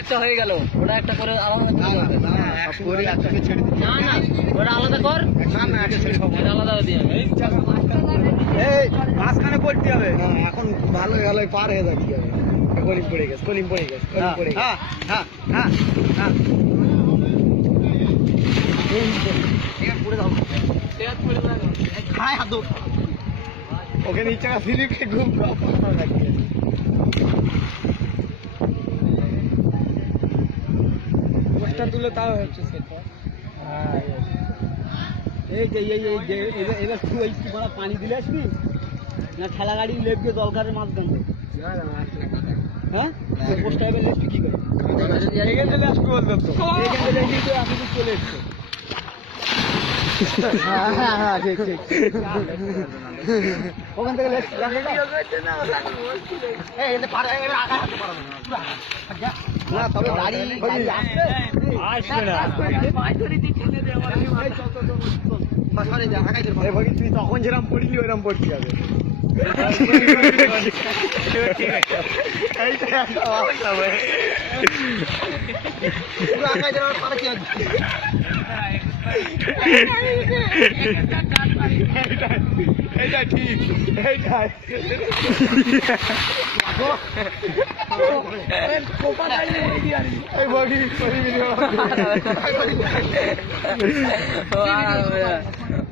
একটা হয়ে গেল, ওটা একটা করে আলাদা করে না না ওটা আলাদা কর, এটা আলাদা দিয়ে এই মাঝখানে পড়তে হবে। এখন ভালো গেল, পার হয়ে যাচ্ছে। কলিম পড়ে গেছে, কলিম পড়ে গেছে, কলিম পড়ে গেছে। হ্যাঁ হ্যাঁ হ্যাঁ ওকে নিচে ফিলিপকে ঘুম পোস্টার তুলে তাও হচ্ছে সেটা। এই যে এবার তুই ওই পানি দিলে আসবি না ঠেলা গাড়ি লেপকে দলকারের মাছ দেন? হ্যাঁ পোস্টার এবার লেপবি কি করে? এখান থেকে আসবি বলতাম তো, এখান থেকে আমি তো চলে এসছি। হ্যাঁ ঠিক ঠিক ওখান থেকে না, তবে গাড়ি আসবে না। তুই তখন যেরকম পড়লি ওইরকম পড়তে হবে। এইটা ঠিক, এইটাই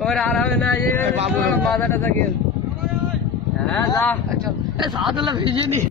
ওর আরামে না মাথাটা থাকে। হ্যাঁ যা, সাদা ভিজে নি।